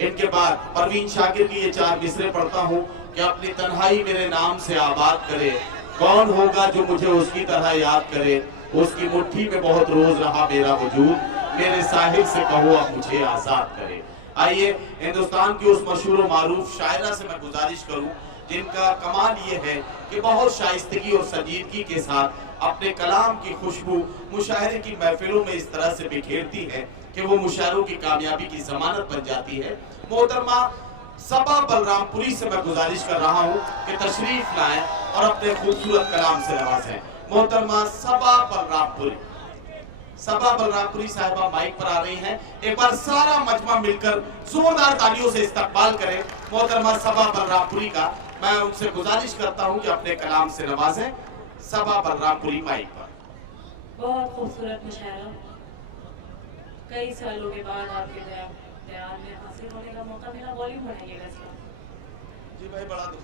इनके बाद परवीन शाकिर की ये 4 मिसरे पढ़ता हूँ कि अपनी तन्हाई मेरे नाम से आबाद करे, कौन होगा जो मुझे उसकी तरह याद करे, उसकी मुट्ठी में बहुत रोज रहा मेरा वजूद, मेरे साहिब से कहो अब मुझे आजाद करे। आइए हिंदुस्तान की उस मशहूर मारूफ शायरा से मैं गुजारिश करूं जिनका कमाल ये है कि बहुत शाइस्तगी और संजीदगी के साथ अपने कलाम की खुशबू मुशायरे की महफिलों में इस तरह से बिखेरती है कि वो मुशायरों की कामयाबी की जमानत बन जाती है। मोहतरमा सबा बलरामपुरी से मैं गुजारिश कर रहा हूँ कि तशरीफ लाएं और अपने खूबसूरत कलाम से नवाजें। मोहतरमा सबा बलरामपुरी साहिबा माइक पर आ रही हैं। एक बार सारा मजमा मिलकर जोरदार तालियों से इस्तकबाल करें मोहतरमा सबा बलरामपुरी का। मैं उनसे गुजारिश करता हूं कि अपने कलाम से नवाजें। सबा बलरामपुरी माइक पर। बहुत खूबसूरत मुशायरा, कई सालों के बाद आपके दयाल में हासिल होने का मौका मिला। वॉल्यूम बढ़ाइएगा इसका। जी भाई बढ़ा दो।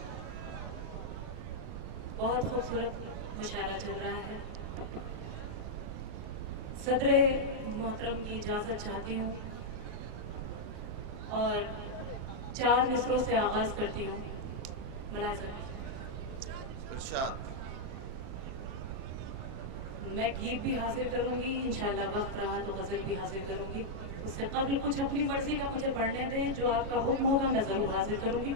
बहुत खूबसूरत मुशायरा चल रहा है। सदरे मोहतरम की इजाज़त चाहती हूँ और 4 मिसरों से आगाज करती हूँ। मैं गीत भी हासिल करूँगी, इंशाल्लाह वक्त रहा तो गज़ल भी हासिल करूँगी। उससे कबल कुछ अपनी मर्जी का मुझे पढ़ने दें, जो आपका हुक्म होगा मैं ज़रूर हासिल करूँगी।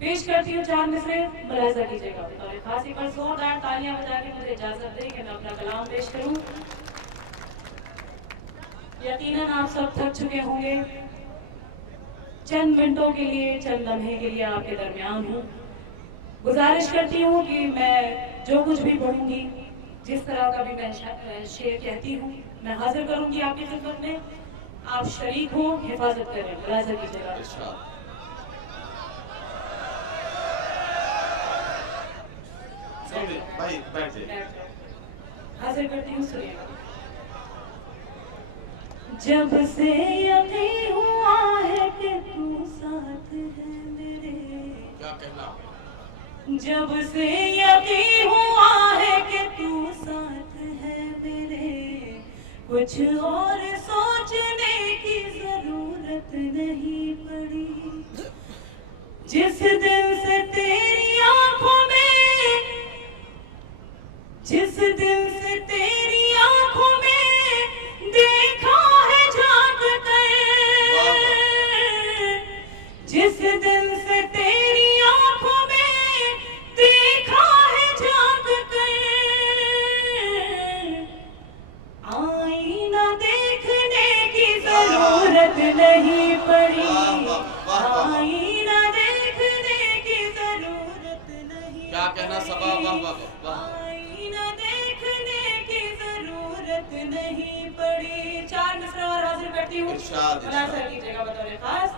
पेश करती हूँ 4 मिसरे, मुलाहिज़ा कीजिएगा। और खासी पर जोरदार तालियां बजा के मुझे इजाज़त दें कि मैं अपना कलाम पेश करूँ। यकीनन आप सब थक चुके होंगे। चंद मिनटों के लिए, चंद लम्हे के लिए आपके दरमियान हूँ। गुजारिश करती हूँ कि मैं जो कुछ भी पढ़ूंगी, जिस तरह का भी मैं शेर कहती हूँ, मैं हाजिर करूंगी आपकी खिदमत में। आप शरीक हो, हिफाजत करें, मुलाहिज़ा कीजिएगा। हाजिर करती हूँ, सुनिएगा। जब से यकीन हुआ है कि तू साथ है मेरे, क्या कहना? जब से यकीन हुआ है कि तू साथ है मेरे, कुछ और सोचने की जरूरत नहीं पड़ी। जिस दिन से तेरी आंखों में, जिस दिन से तेरी आंखों में देखा है झांक कर, जिस दिन से तेरी आंखों में देखा है झांक कर, आईना देखने की जरूरत नहीं पड़ी। आईना देखने की जरूरत नहीं, क्या कहना सबा? आईना देखने की जरूरत नहीं पड़ी। 4 मिसरे और हाजिर करती हूँ, मुलाहिज़ा कीजिएगा बतौर खास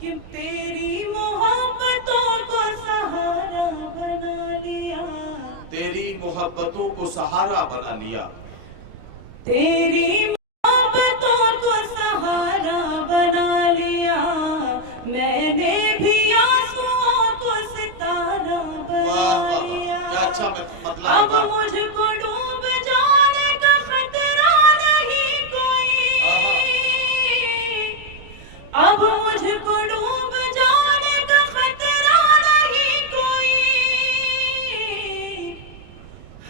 कि तेरी मोहब्बतों को सहारा बना लिया, तेरी मोहब्बतों को सहारा बना लिया, तेरी मोहब्बतों को सहारा बना लिया, मैंने भी आंसुओं को सितारा बना लिया। क्या अच्छा मतलब। अब मुझको डूब जाने का खतरा नहीं कोई, अब मुझको डूब जाने का खतरा नहीं कोई,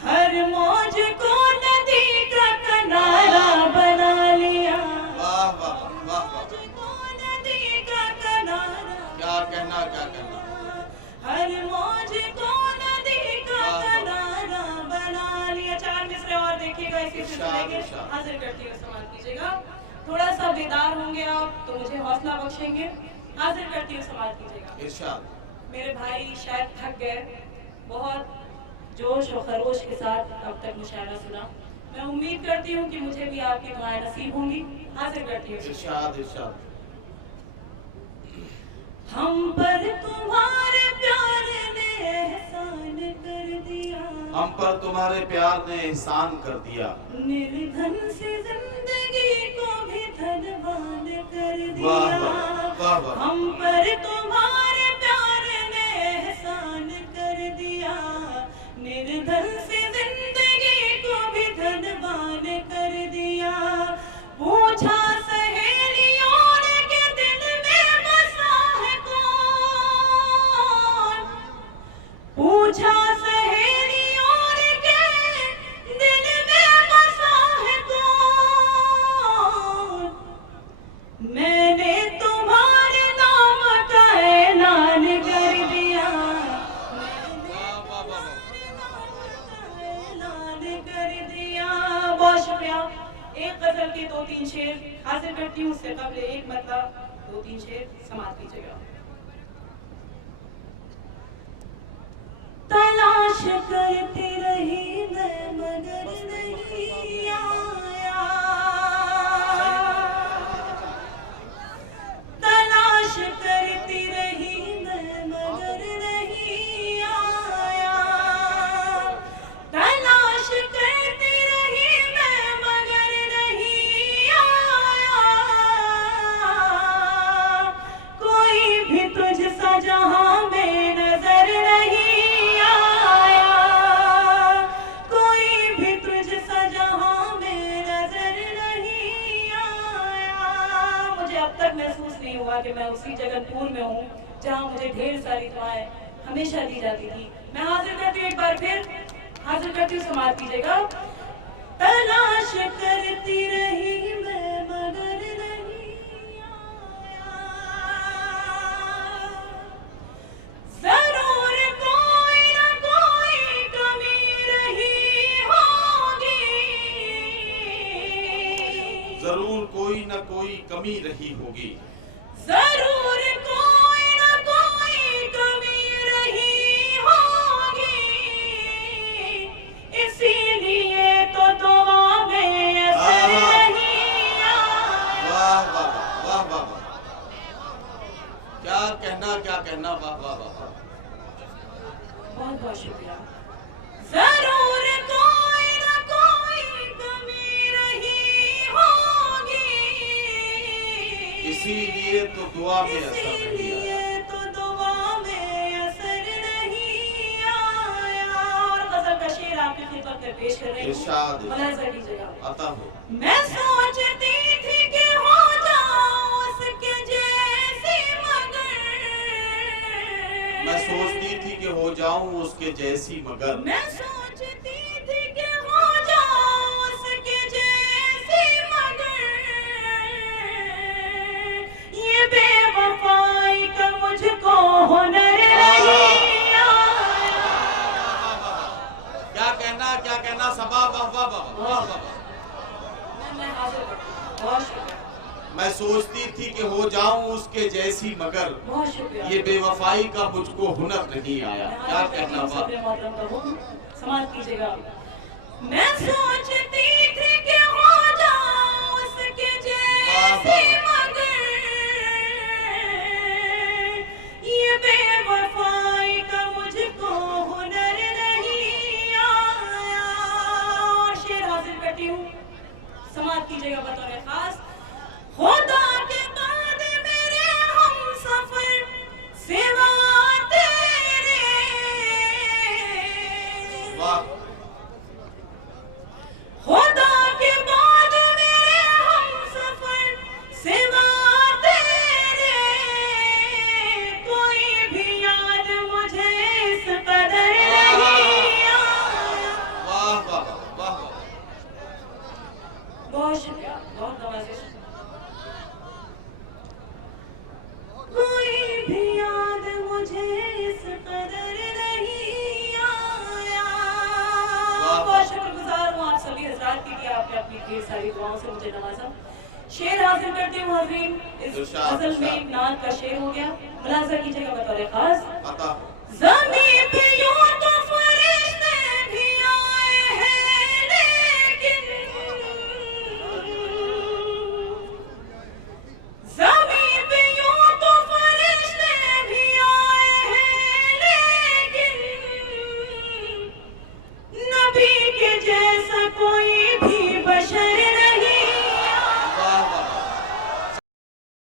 हर मौज को नदी का किनारा बना लिया। वाह वाह वाह वाह, मुझको नदी का किनारा, क्या कहना, क्या कहना। हर मौज को नदी का किनारा बना लिया। 4 मिसरे और देखिएगा इसी सिलसिले के, हाजिर करती हूँ, समाप्त कीजिएगा। थोड़ा सा बेदार होंगे आप तो मुझे हौसला बख्शेंगे। हाजिर करती हूँ, समाप्त कीजिएगा। इरशाद। मेरे भाई शायद थक गए, बहुत जोश और खरोश के साथ अब तक मुशायरा सुना। मैं उम्मीद करती हूँ कि मुझे भी आपकी दुआएं नसीब होंगी। हाजिर करती हूँ। इरशाद इरशाद। हम पर तुम्हारे प्यार ने एहसान कर दिया, हम पर तुम्हारे प्यार ने एहसान कर दिया, निर्धन से जिंदगी को भी धनवान कर दिया। वाह वाह वाह वाह। हम पर तुम्हारे प्यार ने एहसान कर दिया, निर्धन से जिंदगी को भी धनवान कर दिया। पूछा सहेलियों ने कि दिल में करती हूँ उससे कबल एक मतलब 2-3 शेर समाप्त कीजिएगा। तलाश करती रही मैं मगर नहीं आया, तलाश करती रही मैं मगर नहीं आया, तलाश करती रही मैं मगर नहीं आया, कोई भी तुझसा जहां में नजर नहीं आया, कोई भी तुझसा जहां में नजर नहीं आया। मुझे अब तक महसूस नहीं हुआ कि मैं उसी जगतपुर में हूँ जहाँ मुझे ढेर सारी दुआएं हमेशा दी जाती थी। मैं हाजिर करती हूँ, एक बार फिर हाजिर करती हूँ, समाप्त कीजिएगा। तलाश करती रही मैं मगर नहीं आया, जरूर कोई ना कोई कमी रही होगी, जरूर कोई न कोई कमी रही होगी, जरूर कोई ना कोई कमी रही होगी, इसीलिए तो दुआ में असर नहीं आया। वाह वाह वाह वाह वाह, क्या कहना, वाह वाह वाह, बहुत बहुत शुक्रिया। जरूर कोई ना कोई कमी रही होगी, इसीलिए तो दुआ में असर नहीं आया। इसीलिए तो दुआ में असर नहीं आया। और गजल का शेर आपकी खिदमत में पेश कर रही हूँ, इरशाद मुलाहिजा कीजिएगा। अता हो। मैं सोचती थी कि हो जाऊं उसके जैसी मगर, मैं सोचती थी कि हो जाऊं उसके जैसी मगर, मैं सोचती थी कि हो जाऊं उसके जैसी मगर, ये बेवफाई का मुझको हुनर नहीं आया। क्या कहना सबा वाह वाह वाह वाह वाह। मैं हाजिर करती हूँ, बहुत शुक्रिया, मैं सोचती थी कि हो जाऊं उसके जैसी मगर, बहुत शुक्रिया। ये बेवफाई का मुझको हुनर नहीं आया। मैं क्या हाजिर करती कहना हूँ, वाह। सब्र मोहतरम का हुक्म समाप्त कीजिएगा। मैं सोचती थी कि हो जाऊं उसके जैसी मगर, ये बेवफाई का मुझको हुनर नहीं आया। और शेर हाजिर करती हूँ, समाप्त कीजिएगा बतौर खास। खुदा के बाद मेरे हम सफर सिवा तेरे, वाह खुदा के बाद मेरे हम सफर सिवा तेरे, कोई भी याद मुझे इस कदर नहीं आया। वाह वाह वाह वाह। बहुत शुक्रिया, बहुत नवाजिश। कोई भी याद मुझे इस कदर नहीं आया। बहुत शुक्रगुजार हूँ आप सभी हजरात की कि आपने अपनी ढेर सारी दुआओं से मुझे नवाजा। शेर हासिल करती हूँ हाज़रीन, इस गजल में एक नात का शेर हो गया, मुलाहिजा कीजिएगा बतौर खास। अता हो। ज़मीं पे यूं तो